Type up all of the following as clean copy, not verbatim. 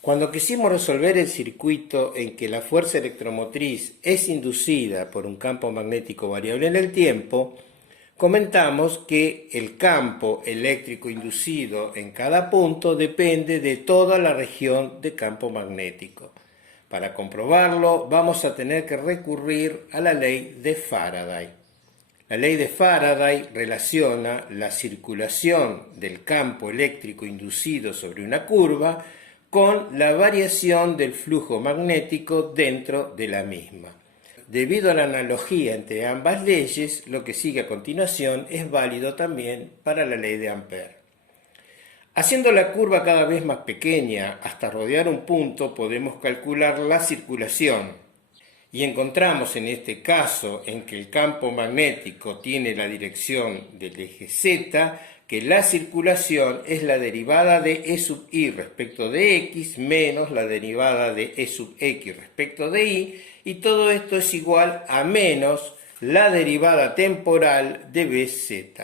Cuando quisimos resolver el circuito en que la fuerza electromotriz es inducida por un campo magnético variable en el tiempo, comentamos que el campo eléctrico inducido en cada punto depende de toda la región de campo magnético. Para comprobarlo, vamos a tener que recurrir a la ley de Faraday. La ley de Faraday relaciona la circulación del campo eléctrico inducido sobre una curva con la variación del flujo magnético dentro de la misma. Debido a la analogía entre ambas leyes, lo que sigue a continuación es válido también para la ley de Ampère. Haciendo la curva cada vez más pequeña hasta rodear un punto, podemos calcular la circulación. Y encontramos en este caso en que el campo magnético tiene la dirección del eje Z, que la circulación es la derivada de E sub i respecto de x menos la derivada de E sub x respecto de y, y todo esto es igual a menos la derivada temporal de bz.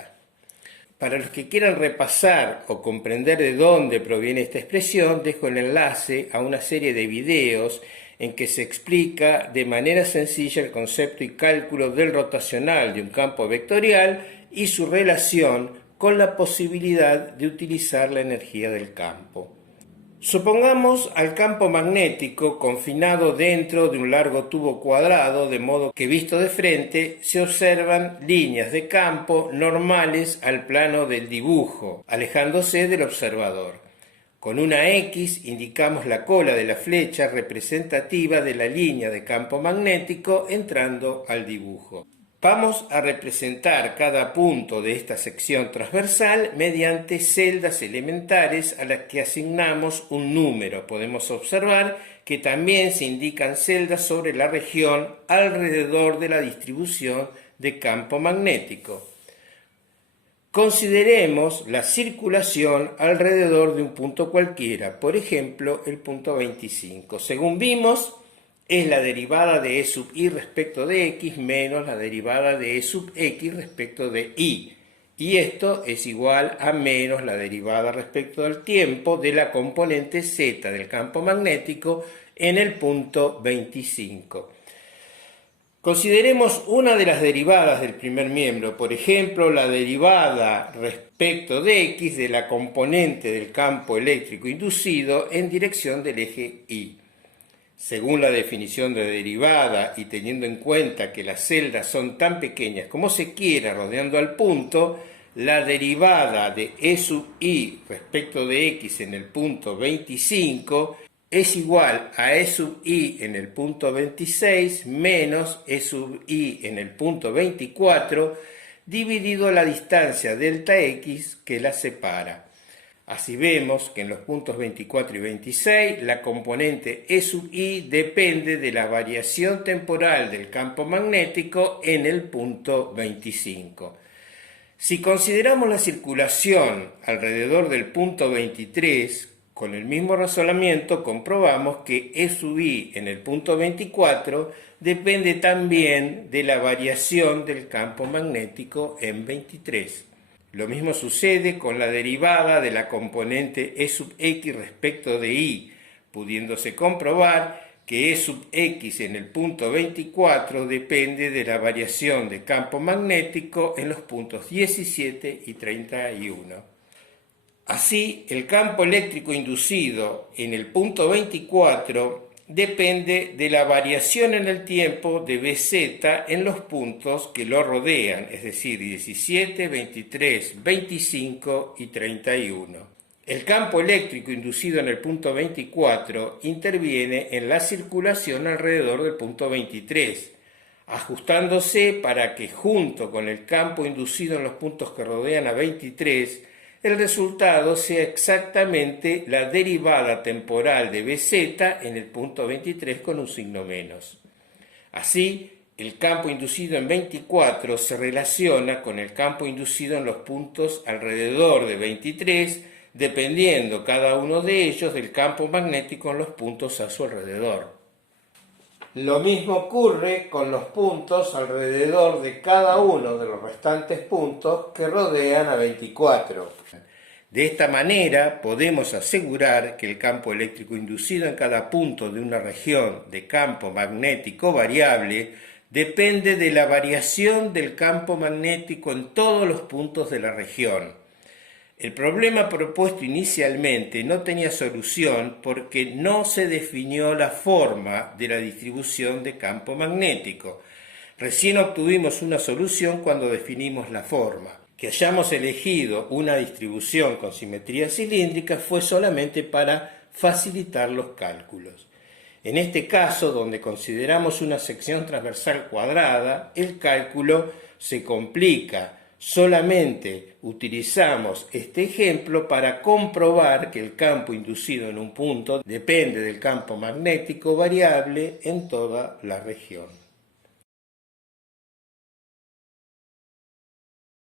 Para los que quieran repasar o comprender de dónde proviene esta expresión, dejo el enlace a una serie de videos en que se explica de manera sencilla el concepto y cálculo del rotacional de un campo vectorial y su relación con la posibilidad de utilizar la energía del campo. Supongamos al campo magnético confinado dentro de un largo tubo cuadrado, de modo que visto de frente se observan líneas de campo normales al plano del dibujo, alejándose del observador. Con una X indicamos la cola de la flecha representativa de la línea de campo magnético entrando al dibujo. Vamos a representar cada punto de esta sección transversal mediante celdas elementares a las que asignamos un número. Podemos observar que también se indican celdas sobre la región alrededor de la distribución de campo magnético. Consideremos la circulación alrededor de un punto cualquiera, por ejemplo, el punto 25. Según vimos, es la derivada de E sub i respecto de x menos la derivada de E sub x respecto de y. Y esto es igual a menos la derivada respecto del tiempo de la componente z del campo magnético en el punto 25. Consideremos una de las derivadas del primer miembro, por ejemplo, la derivada respecto de x de la componente del campo eléctrico inducido en dirección del eje y. Según la definición de derivada y teniendo en cuenta que las celdas son tan pequeñas como se quiera rodeando al punto, la derivada de E sub i respecto de x en el punto 25 es igual a E sub i en el punto 26 menos E sub i en el punto 24 dividido la distancia delta x que la separa. Así vemos que en los puntos 24 y 26 la componente E sub i depende de la variación temporal del campo magnético en el punto 25. Si consideramos la circulación alrededor del punto 23, con el mismo razonamiento comprobamos que E sub i en el punto 24 depende también de la variación del campo magnético en 23. Lo mismo sucede con la derivada de la componente E sub x respecto de y, pudiéndose comprobar que E sub x en el punto 24 depende de la variación de campo magnético en los puntos 17 y 31. Así, el campo eléctrico inducido en el punto 24 depende de la variación en el tiempo de Bz en los puntos que lo rodean, es decir, 17, 23, 25 y 31. El campo eléctrico inducido en el punto 24 interviene en la circulación alrededor del punto 23, ajustándose para que junto con el campo inducido en los puntos que rodean a 23, el resultado sea exactamente la derivada temporal de Bz en el punto 23 con un signo menos. Así, el campo inducido en 24 se relaciona con el campo inducido en los puntos alrededor de 23, dependiendo cada uno de ellos del campo magnético en los puntos a su alrededor. Lo mismo ocurre con los puntos alrededor de cada uno de los restantes puntos que rodean a 24. De esta manera podemos asegurar que el campo eléctrico inducido en cada punto de una región de campo magnético variable depende de la variación del campo magnético en todos los puntos de la región. El problema propuesto inicialmente no tenía solución porque no se definió la forma de la distribución de campo magnético. Recién obtuvimos una solución cuando definimos la forma. Que hayamos elegido una distribución con simetría cilíndrica fue solamente para facilitar los cálculos. En este caso, donde consideramos una sección transversal cuadrada, el cálculo se complica. Solamente utilizamos este ejemplo para comprobar que el campo inducido en un punto depende del campo magnético variable en toda la región.